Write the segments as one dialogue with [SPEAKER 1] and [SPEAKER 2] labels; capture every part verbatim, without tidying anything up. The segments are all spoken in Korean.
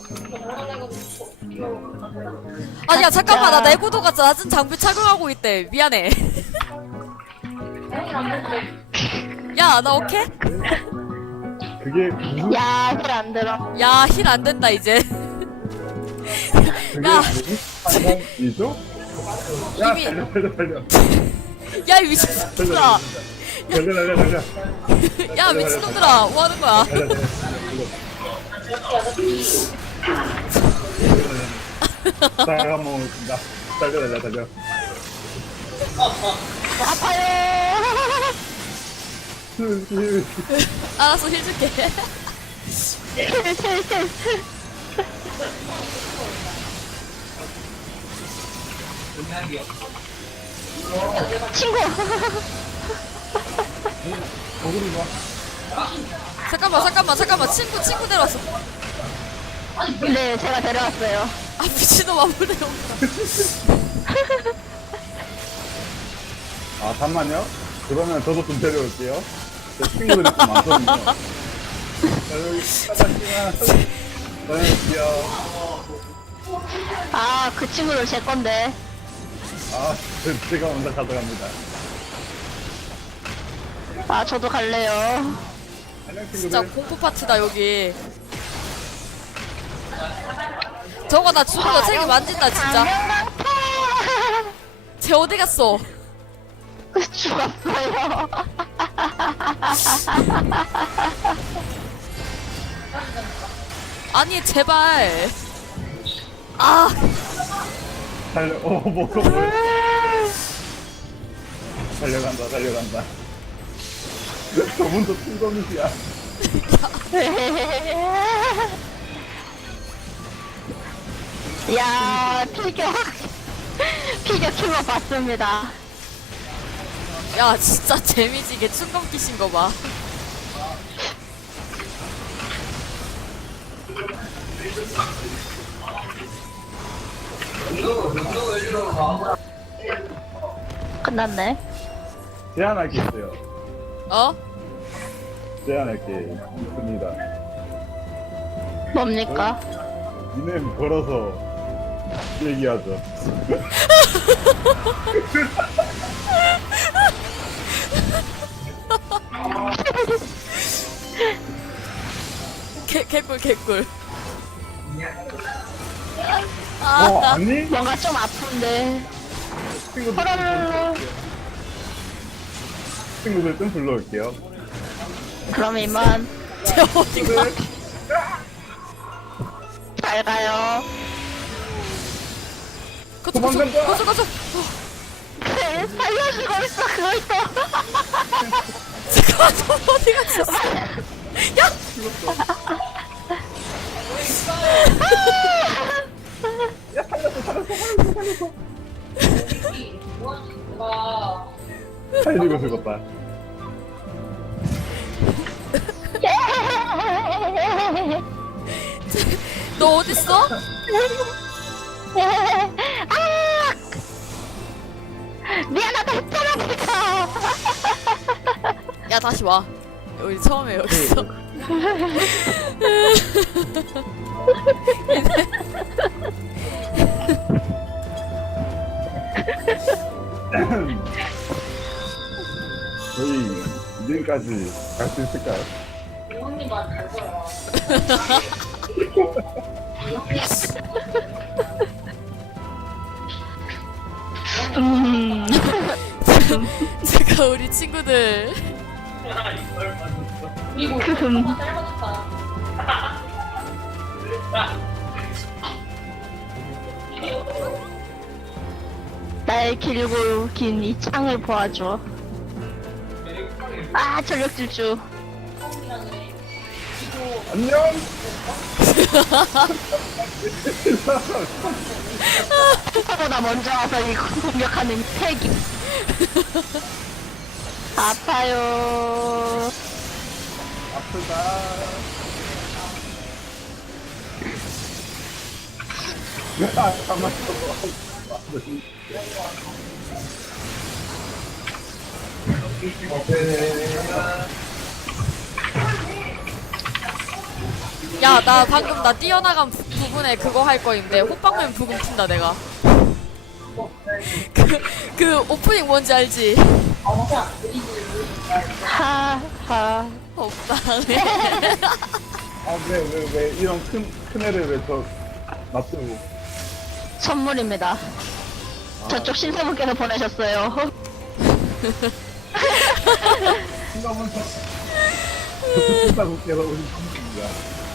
[SPEAKER 1] 아니야 잠깐만 나 내구도가 낮은 장비 착용하고 있대. 미안해. 야 나 오케이?
[SPEAKER 2] 그게 무슨
[SPEAKER 3] 야, 힐 안 들어.
[SPEAKER 1] 야 힐 안 된다 이제.
[SPEAKER 2] 그게
[SPEAKER 1] 야.
[SPEAKER 2] 무슨 상황이죠? 야
[SPEAKER 1] 이미-
[SPEAKER 2] 달려 달려 달려
[SPEAKER 1] 야 이 미친놈들아.
[SPEAKER 2] 달려 달려 달려
[SPEAKER 1] 야 미친놈들아 뭐 하는 거야?
[SPEAKER 2] 달려 달려 자 한번 먹겠습니다. 달려 달려 달려
[SPEAKER 3] 아파요.
[SPEAKER 1] 알았어 힐 줄게.
[SPEAKER 3] 친구.
[SPEAKER 2] 거구리 봐.
[SPEAKER 1] 잠깐만 잠깐만 잠깐만 친구 친구 데려왔어.
[SPEAKER 3] 네, 제가 데려왔어요.
[SPEAKER 1] 아 미친놈아 뭘 데려온다.
[SPEAKER 2] 아 잠만요. 그러면 저도 좀 데려올게요. 제 친구들이 좀 많거든요. 자, 여기 따닥이나 다녀올게요.
[SPEAKER 3] 아, 그 친구를 제 건데.
[SPEAKER 2] 아 제- 제가 먼저 가져갑니다.
[SPEAKER 3] 아, 저도 갈래요.
[SPEAKER 2] 안녕
[SPEAKER 1] 진짜
[SPEAKER 2] 친구들.
[SPEAKER 1] 공포 파티다 여기. 저거 나 죽으면 책임 만진다 진짜.
[SPEAKER 3] 안녕하세요.
[SPEAKER 1] 쟤 어디 갔어?
[SPEAKER 3] 죽었어요.
[SPEAKER 1] 아니 제발. 아
[SPEAKER 2] 달려. 어 뭐가 뭐야? 달려간다 달려간다. 저분도 친구이야.
[SPEAKER 3] 야, 피겨. 피겨 킬러 봤습니다.
[SPEAKER 1] 야 진짜 재미지게 충검 끼신 거 봐.
[SPEAKER 3] 끝났네.
[SPEAKER 2] 제안할 게 있어요.
[SPEAKER 1] 어?
[SPEAKER 2] 제안할 게 있습니다.
[SPEAKER 3] 뭡니까?
[SPEAKER 2] 이름 걸어서 얘기하죠.
[SPEAKER 1] 개 개꿀 개꿀.
[SPEAKER 2] 어 아니?
[SPEAKER 3] 뭔가 좀 아픈데.
[SPEAKER 2] 친구들 좀
[SPEAKER 3] 호로로로.
[SPEAKER 2] 불러올게요. 친구들 좀 불러올게요.
[SPEAKER 3] 그럼 이만
[SPEAKER 1] 쟤 어디가?
[SPEAKER 3] 잘 가요.
[SPEAKER 1] 거쳐 거쳐
[SPEAKER 2] 도망간다.
[SPEAKER 1] 거쳐 거쳐.
[SPEAKER 3] 네, 살려주고 있어, 그거 있어.
[SPEAKER 1] 잠깐만 저 어디 갔어? 야!
[SPEAKER 2] 살리고 죽었다.
[SPEAKER 1] 너 어딨어?
[SPEAKER 3] 아! 미안하다 했잖아,
[SPEAKER 1] 야 다시 와. 우리 처음에 여기서.
[SPEAKER 2] 저희 이름까지 갈 수 있을까요?
[SPEAKER 3] 음.
[SPEAKER 1] 제가 우리 친구들
[SPEAKER 3] 음. 나의 길고 긴 이 창을 보아줘. 아, 전력 질주.
[SPEAKER 2] 안녕.
[SPEAKER 3] 스타보다 먼저 와서 이 공격하는 패기. 아파요.
[SPEAKER 2] 아프다. 아, 가만
[SPEAKER 1] 야, 나 방금 나 뛰어나간 부, 부분에 그거 할 거인데 호빵맨 부금 튼다 내가. 그, 그 오프닝 뭔지 알지?
[SPEAKER 3] 하하.
[SPEAKER 1] 없다네.
[SPEAKER 2] 아, 왜, 왜, 왜, 이런 큰, 큰 애를 왜 저, 놔두고.
[SPEAKER 3] 선물입니다. 저쪽 신사분께서 보내셨어요.
[SPEAKER 2] 순간부터. 그 신사국께서 오신 선물입니다.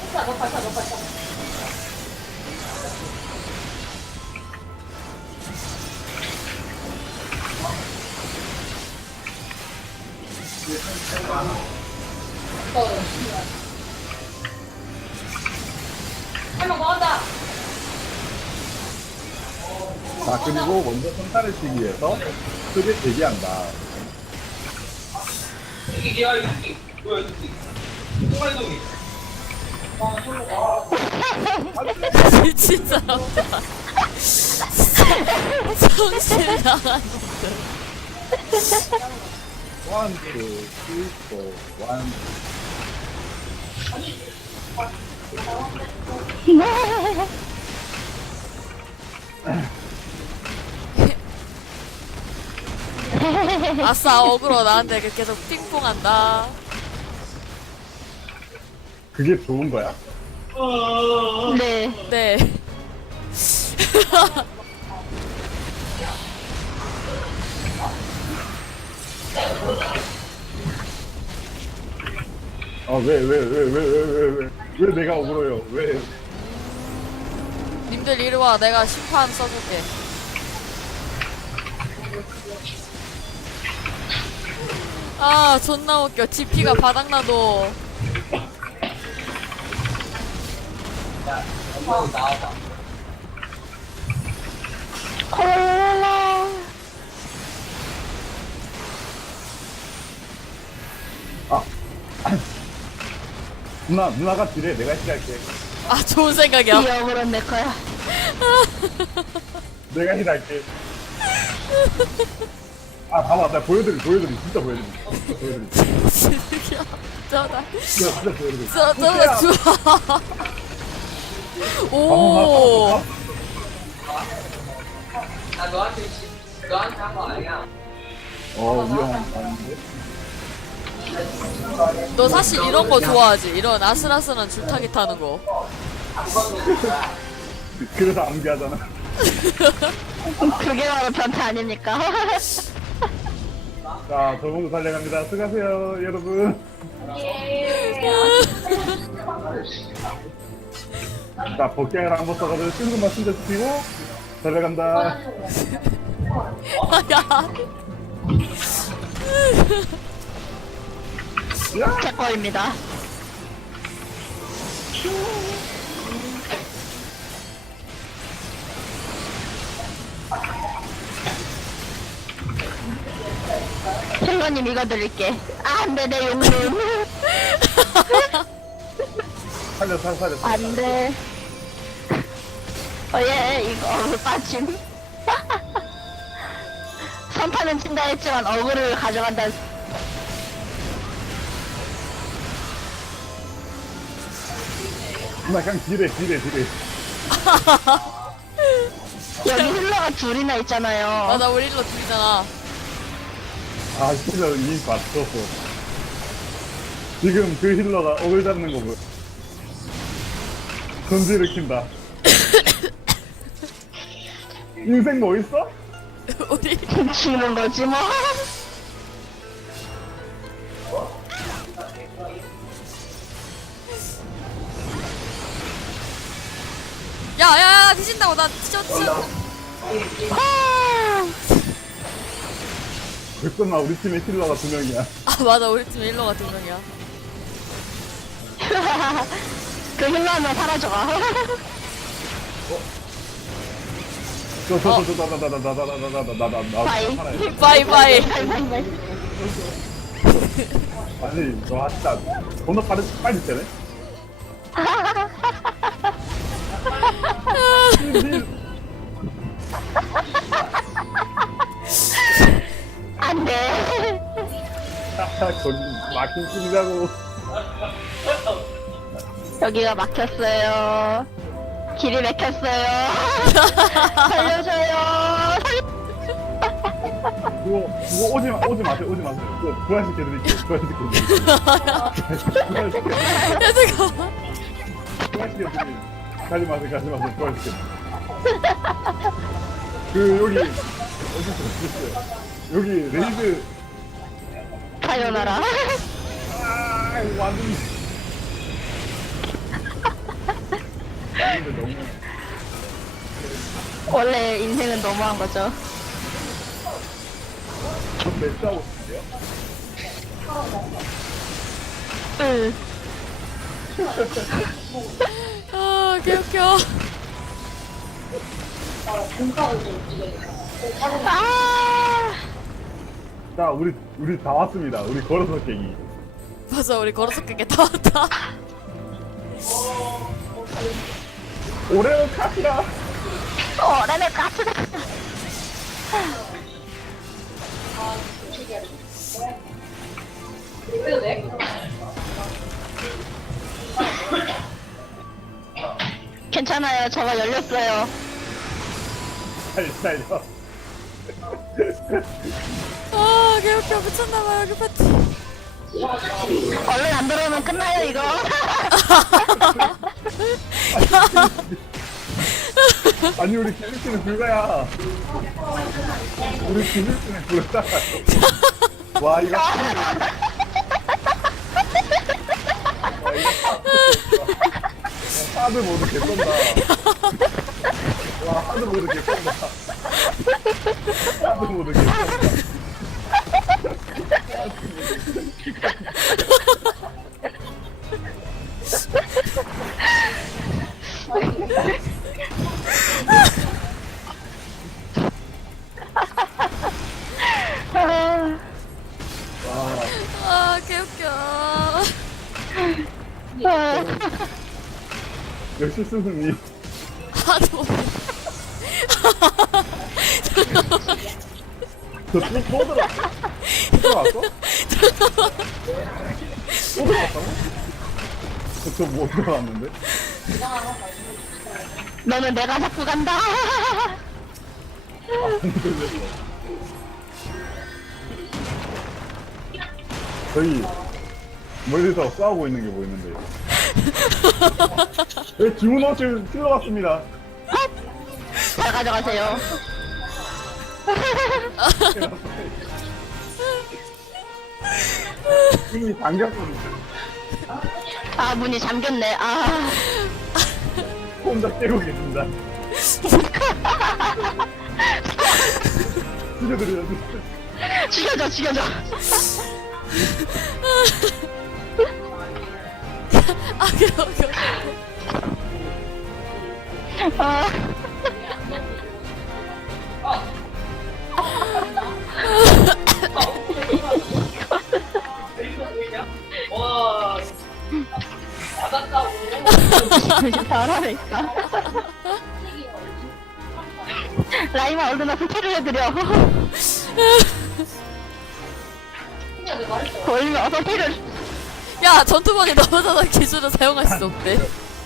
[SPEAKER 2] 자, 그리고 먼저 선타를 치기 위해서 크게 대기한다.
[SPEAKER 1] 미친 사람다. 정신 나간.
[SPEAKER 2] 원, 투, 쓰리, 포, 원.
[SPEAKER 1] 아싸 어그로 나한테 그 계속 핑퐁한다.
[SPEAKER 2] 그게 좋은 거야?
[SPEAKER 3] 네.
[SPEAKER 1] 네.
[SPEAKER 2] 어, 왜, 왜, 왜, 왜, 왜, 왜, 왜, 왜 내가 억울해요? 왜?
[SPEAKER 1] 님들 이리 와. 내가 심판 써줄게. 아 존나 웃겨. 디피가 바닥나도.
[SPEAKER 3] 콜라.
[SPEAKER 2] 아. 누나, 누나가 딜해. 내가 힐할게.
[SPEAKER 1] 아 좋은 생각이야.
[SPEAKER 3] 이 역으로는 내 거야.
[SPEAKER 2] 내가 힐할게. 아, 봐봐. 나 보여드리, 보여드리. 진짜 보여드리. 진짜 보여드리.
[SPEAKER 1] 진짜 저다.
[SPEAKER 2] 진짜, 진짜 보여드리.
[SPEAKER 1] 저 저다 좋아. 오.
[SPEAKER 2] 어, 위험한 아닌데?
[SPEAKER 1] 너 사실 이런 거 좋아하지? 이런 아슬아슬한 줄타기 타는 거.
[SPEAKER 2] 그래서 암기하잖아.
[SPEAKER 3] 그게 바로 변태 아닙니까?
[SPEAKER 2] 자, 저분도 달려갑니다. 수고하세요, 여러분. 자, 복갱을 한번 써가지고 친구만 숨겨주시고 달려간다.
[SPEAKER 1] 야.
[SPEAKER 2] 야!
[SPEAKER 3] 제 거입니다. 힐러님 이거 드릴게. 아, 안돼 내 용눈.
[SPEAKER 2] 살려, 살려, 살려.
[SPEAKER 3] 안돼. 어예 이거 어글 빠짐. 선타는 친다 했지만 어글을 가져간다.
[SPEAKER 2] 나 그냥 딜해, 딜해, 딜해.
[SPEAKER 3] 여기 힐러가 둘이나 있잖아요.
[SPEAKER 1] 맞아 우리 일로 둘이잖아.
[SPEAKER 2] 아, 진짜 이미 봤어. 지금 그 힐러가 억을 잡는 거 보여. 전지를 킨다. 인생 뭐 있어?
[SPEAKER 1] 우리
[SPEAKER 3] 죽는 거지 뭐.
[SPEAKER 1] 야야야 뒤진다고 나 뒤졌지.
[SPEAKER 3] 아,
[SPEAKER 2] 벌써나 우리 팀에 힐러가 두 명이야.
[SPEAKER 1] 아 맞아 우리 팀 일로 같은 명이야.
[SPEAKER 3] 그 힐러는 사라져가.
[SPEAKER 2] 저, 저, 저, 저, 나, 나, 나, 나, 나, 나, 나, 나, 나, 나, 나, 나,
[SPEAKER 3] 바이.
[SPEAKER 2] 살아야 돼.
[SPEAKER 1] 바이바이.
[SPEAKER 3] 바이바이.
[SPEAKER 2] 아니, 너 진짜 존나 빠르, 빨리 때네?
[SPEAKER 3] 안돼.
[SPEAKER 2] 거기 막힌 찐이라고.
[SPEAKER 3] 여기가 막혔어요. 길이 막혔어요. 살려줘요. 살...
[SPEAKER 2] 그거 그거 오지 마 오지 마세요 오지 마세요. 그거 부활시켜드릴게요. 부활시켜드릴게요. 부활시켜드릴게요.
[SPEAKER 1] 야 잠깐만.
[SPEAKER 2] 부활시켜드릴게요. 가지 마세요 가지 마세요 부활시켜. 그 여기 어디서 어딨어요? 여기 레이드
[SPEAKER 3] 사요나라.
[SPEAKER 2] 아 완전 근데 너무
[SPEAKER 3] 원래 인생은 너무한 거죠.
[SPEAKER 2] 좀 맵다고 싶은데요?
[SPEAKER 3] 응.
[SPEAKER 1] 아 개웃겨.
[SPEAKER 3] 아,
[SPEAKER 2] 자 우리 우리 다 왔습니다. 우리 걸어서 깨기.
[SPEAKER 1] 맞아 우리 걸어서 깨게 다 왔다.
[SPEAKER 2] 오레오 카피라.
[SPEAKER 3] 어, 나는 가스다. 괜찮아요. 저가 열렸어요.
[SPEAKER 2] 살려 살려.
[SPEAKER 1] 아 개웃겨 미쳤나봐 여기 파티.
[SPEAKER 3] 얼른 안 들어오면 끝나요, 이거.
[SPEAKER 2] 아니 우리 기술씨는 불가야. 우리 기술씨는 불가. 와 이거. 와 이거 하드 모드 개쩐다. 와 하드 모드 개쩐다. 하드 모드 개쩐다.
[SPEAKER 1] 아 개웃겨.
[SPEAKER 2] 역시 스승님.
[SPEAKER 1] 하도
[SPEAKER 2] 저또 또 들어왔어? 들어왔어? 또 들어왔다고? 저못 들어왔는데?
[SPEAKER 3] 너는 내가 잡고 간다.
[SPEAKER 2] 아, 못 들렸어. 저희 멀리서 싸우고 있는 게 보이는데. 네, 주문 옷을 찔러 갔습니다.
[SPEAKER 3] 잘 가져가세요.
[SPEAKER 2] 이미 잠겼거든요.
[SPEAKER 3] 아, 문이 잠겼네. 아,
[SPEAKER 2] 혼자 깨고 계신다. 죽여드려요.
[SPEAKER 3] 죽여줘, 죽여줘.
[SPEAKER 1] 아 개웃겨.
[SPEAKER 3] 아, 잘하니까. 라이마 얼른 와서 캐를 해드려. 얼른 와서 캐를.
[SPEAKER 1] 야 전투방에 넘어져서 기술을 사용할 수 없대.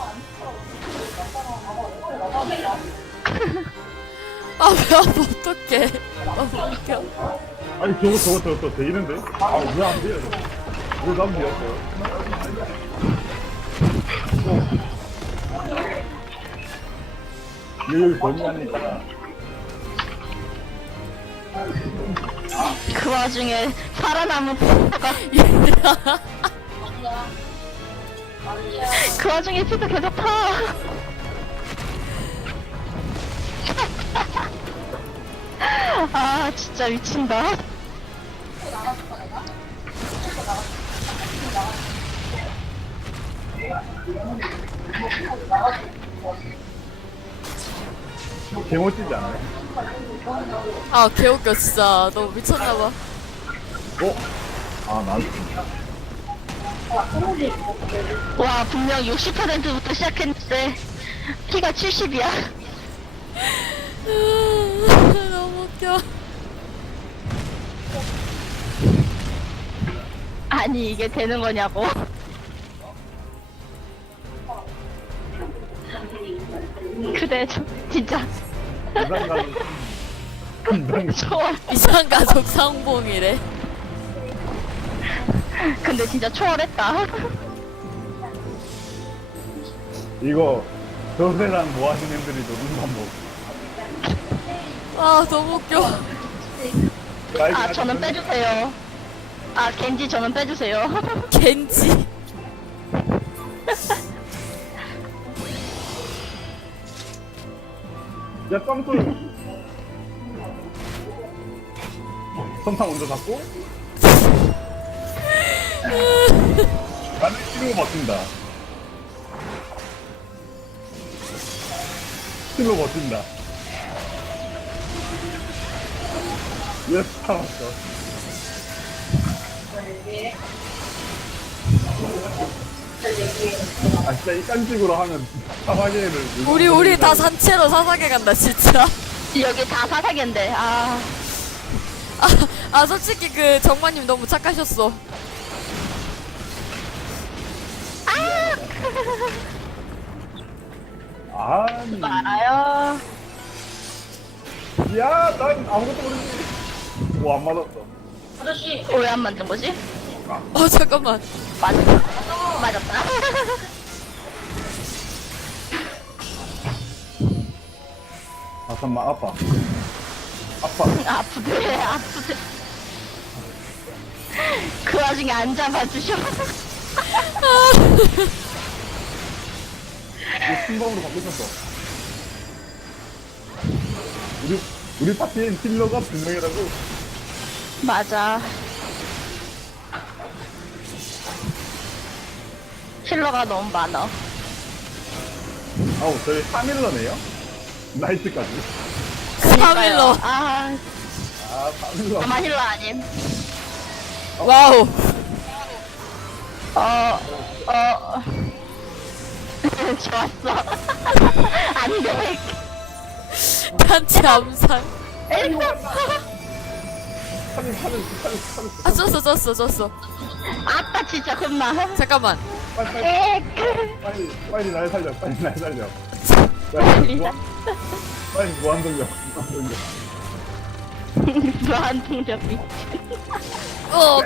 [SPEAKER 1] 아 배 아파 어떡해. 너무 웃겨.
[SPEAKER 2] 아니 저거 저거 저거 저거 돼 있는데? 아왜 안 돼요? 왜난 돼요? 여기 범위하니까.
[SPEAKER 3] 그 와중에 살아남은 피터가
[SPEAKER 1] 얘들아.
[SPEAKER 3] 그 와중에 피터 계속 타. 아 진짜 미친다.
[SPEAKER 2] 개멋지지 않아요?
[SPEAKER 1] 아 개웃겨 진짜 너무 미쳤나봐.
[SPEAKER 2] 어? 아 나한테.
[SPEAKER 3] 와 분명 육십 퍼센트부터 시작했는데 피가 칠십이야.
[SPEAKER 1] 너무 웃겨.
[SPEAKER 3] 아니 이게 되는 거냐고. 그래, 저, 진짜.
[SPEAKER 2] 이상가족. 이상가족.
[SPEAKER 3] 초월.
[SPEAKER 1] 이상가족 상봉이래.
[SPEAKER 3] 근데 진짜 초월했다.
[SPEAKER 2] 이거, 저세랑 뭐 하시는 분들이 노는 방법.
[SPEAKER 1] 아 너무 웃겨.
[SPEAKER 3] 아, 저는 빼주세요. 아, 겐지 저는 빼주세요.
[SPEAKER 1] 겐지.
[SPEAKER 2] 야, 점프! 선타 먼저 잡고. 나는 힐로 버틴다. 힐로 버틴다. 예스, 살았어. 아, 진짜 이딴 식으로 하면 사마개를.
[SPEAKER 1] 우리 우리 다 산채로 사사계 간다 진짜.
[SPEAKER 3] 여기 다 사사계인데, 아.
[SPEAKER 1] 아, 아 솔직히 그 정마님 너무 착하셨어.
[SPEAKER 2] 아니.
[SPEAKER 3] 알아요.
[SPEAKER 2] 야, 난 아무것도 모르지. 오, 안 맞았어.
[SPEAKER 3] 왜 안 만든 거지?
[SPEAKER 1] 어 잠깐만.
[SPEAKER 3] 맞았다. 맞았다.
[SPEAKER 2] 아, 잠깐만, 아파. 아파.
[SPEAKER 3] 아프대, 아프대. 그 와중에 안 잡아주셔.
[SPEAKER 2] 이거 순방으로 바뀌었어. 우리, 우리 파티엔 힐러가 두 명이라고.
[SPEAKER 3] 맞아. 힐러가 너무 많아.
[SPEAKER 2] 아우, 저희 삼 힐러네요? 나이트까지.
[SPEAKER 1] 삼일러.
[SPEAKER 3] 아,
[SPEAKER 2] 아, 삼 힐러.
[SPEAKER 3] 나만 힐러 아님.
[SPEAKER 1] 와우.
[SPEAKER 3] 어, 어. 좋았어. 안 돼.
[SPEAKER 1] 단체 암살.
[SPEAKER 2] 살림, 살림, 살림, 살림.
[SPEAKER 1] 아 졌어 졌어 졌어.
[SPEAKER 3] 아따, 진짜, 겁나.
[SPEAKER 1] 잠깐만.
[SPEAKER 2] 빨리, 빨리,
[SPEAKER 3] 에,
[SPEAKER 2] 빨리, 빨리 날 살려, 빨리 날 살려.
[SPEAKER 3] 빨리
[SPEAKER 2] 무한, 빨리 무한동력, 무한동력.
[SPEAKER 3] 무한 동력이.
[SPEAKER 1] 어.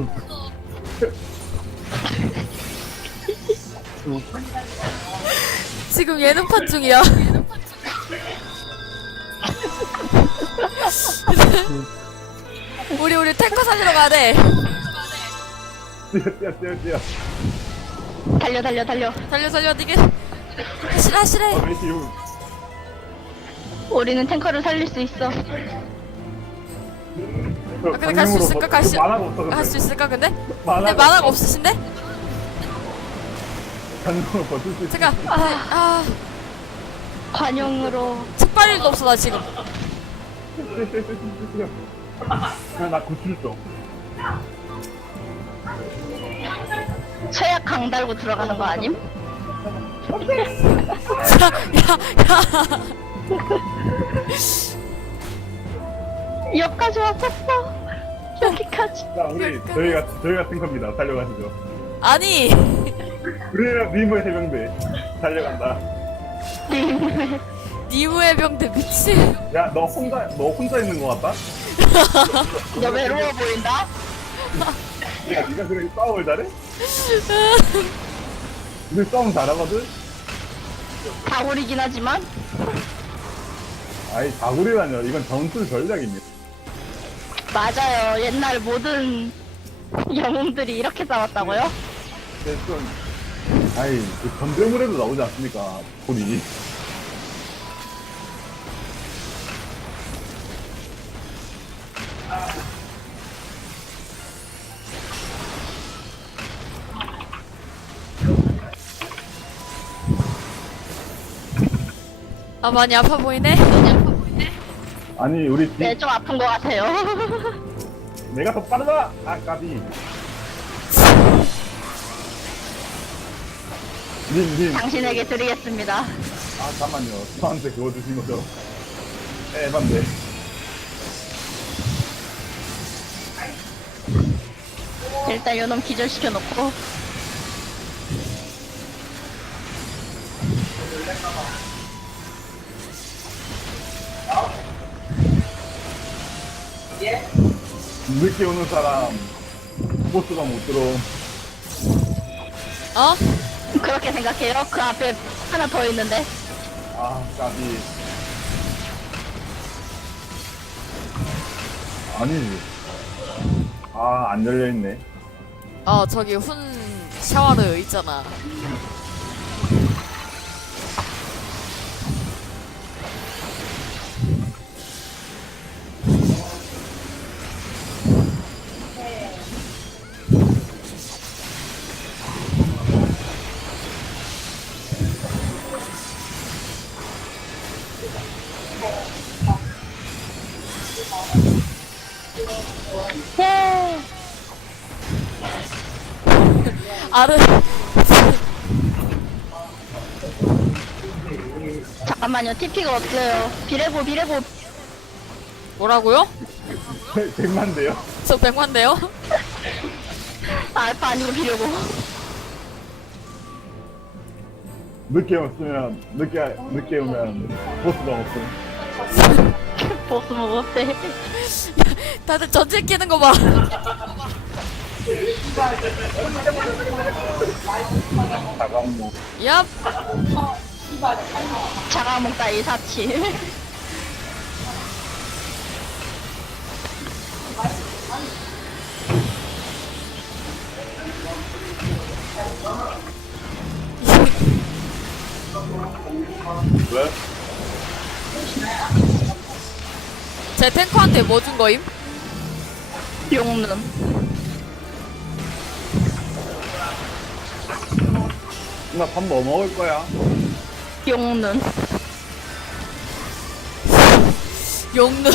[SPEAKER 1] 지금 예능판 중이야. 우리 우리 탱커 살리러 가야 돼.
[SPEAKER 2] 뛰어, 뛰어, 뛰어, 뛰어.
[SPEAKER 3] 달려, 달려, 달려.
[SPEAKER 1] 살려 살려 니게. 하시래 하시래.
[SPEAKER 2] 어, 왜 이렇게 용.
[SPEAKER 3] 우리는 탱커를 살릴 수 있어.
[SPEAKER 1] 아 근데 갈 수 있을까? 갈 수,
[SPEAKER 2] 만화가 없어, 근데.
[SPEAKER 1] 갈 수 있을까 근데?
[SPEAKER 2] 만화가
[SPEAKER 1] 근데 만화가 없으신데?
[SPEAKER 2] 간동을 버틸 수 있어.
[SPEAKER 1] 잠깐. 아, 아
[SPEAKER 3] 관용으로.
[SPEAKER 1] 책발 일도 없어 나 지금.
[SPEAKER 2] 그냥 나 구출 좀.
[SPEAKER 3] 최악 강 달고 들어가는 거 아님?
[SPEAKER 1] 야, 야.
[SPEAKER 3] 여기까지 왔었어. 여기까지.
[SPEAKER 2] 자, 우리, 저희가, 저희 같은 겁니다. 달려가시죠.
[SPEAKER 1] 아니.
[SPEAKER 2] 우리는 리모의 해병대. 달려간다.
[SPEAKER 1] 니무의 병대 미친.
[SPEAKER 2] 야, 너 혼자, 너 혼자 있는 거 같다?
[SPEAKER 3] 너 외로워 보인다?
[SPEAKER 2] 야, 니가 그렇게 싸움을 잘해? 우리 싸움 잘하거든?
[SPEAKER 3] 다구리긴 하지만.
[SPEAKER 2] 아이, 다구리라뇨. 이건 전술 전략입니다.
[SPEAKER 3] 맞아요. 옛날 모든 영웅들이 이렇게 싸웠다고요?
[SPEAKER 2] 근데 좀, 아이, 그 전대물에도 나오지 않습니까? 돌이.
[SPEAKER 1] 아 많이 아파 보이네.
[SPEAKER 2] 아니, 우리 팀,
[SPEAKER 3] 네, 좀 아픈 것 같아요.
[SPEAKER 2] 내가 더 빠르다! 아, 까비. 님, 님.
[SPEAKER 3] 당신에게 드리겠습니다.
[SPEAKER 2] 아, 잠깐만요. 저한테 그거 주신 거죠? 에반데.
[SPEAKER 3] 일단 요놈 기절시켜놓고.
[SPEAKER 2] 늦게 오는 사람 보스가 못 들어.
[SPEAKER 1] 어?
[SPEAKER 3] 그렇게 생각해요? 그 앞에 하나 더 있는데.
[SPEAKER 2] 아, 까비. 아니지. 아, 안 열려있네.
[SPEAKER 1] 어 저기 훈 샤워르 있잖아.
[SPEAKER 3] 예.
[SPEAKER 1] 아르
[SPEAKER 3] 잠깐만요. 티피가 없어요. 비레보 비레보.
[SPEAKER 1] 뭐라고요?
[SPEAKER 2] 백만대요?
[SPEAKER 1] 저 백만데요?
[SPEAKER 3] 알파 아니고 비레보.
[SPEAKER 2] 늦게 왔으면, 늦게, 늦게 오면 보스가 없음.
[SPEAKER 3] 보스 먹었대.
[SPEAKER 1] 다들 전체 끼는 거 봐.
[SPEAKER 2] 다감모.
[SPEAKER 1] 얍.
[SPEAKER 3] 자가목 따위 사치.
[SPEAKER 2] 왜?
[SPEAKER 1] 제 탱커한테 뭐 준 거임?
[SPEAKER 3] 용눈.
[SPEAKER 2] 나 밥 뭐 먹을 거야?
[SPEAKER 3] 용눈.
[SPEAKER 1] 용눈?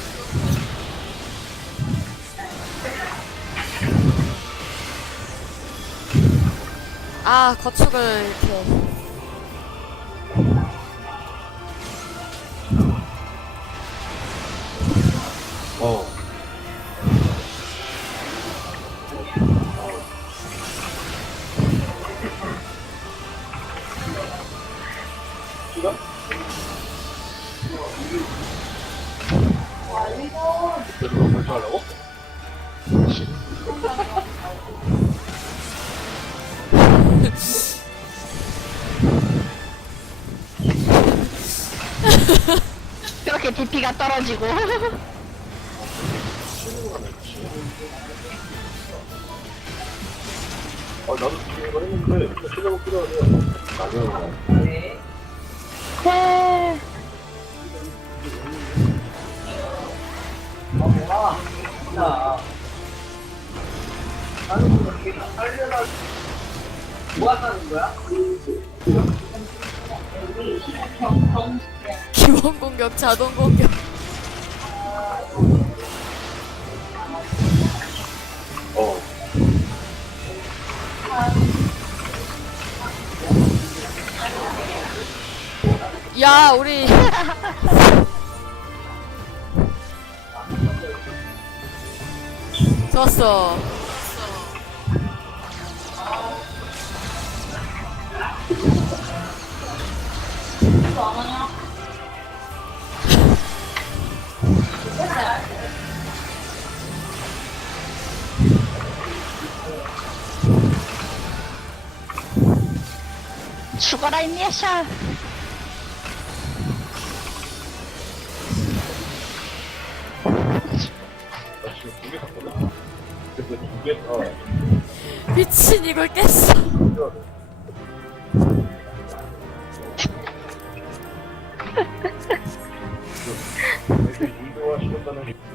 [SPEAKER 1] 아 거축을 이렇게
[SPEAKER 2] 어.
[SPEAKER 3] 이렇게 디피가 떨어지고.
[SPEAKER 2] 아, 나도 지금 이거 했는데, 시간이 필요하네요. 맞아요.
[SPEAKER 3] 네.
[SPEAKER 1] 기본 공격, 자동 공격.
[SPEAKER 2] 어.
[SPEAKER 1] 야, 우리 좋았어.
[SPEAKER 3] 죽어라 이 미샤.
[SPEAKER 1] 미친 이걸 깼어.
[SPEAKER 2] 운동하시겠다는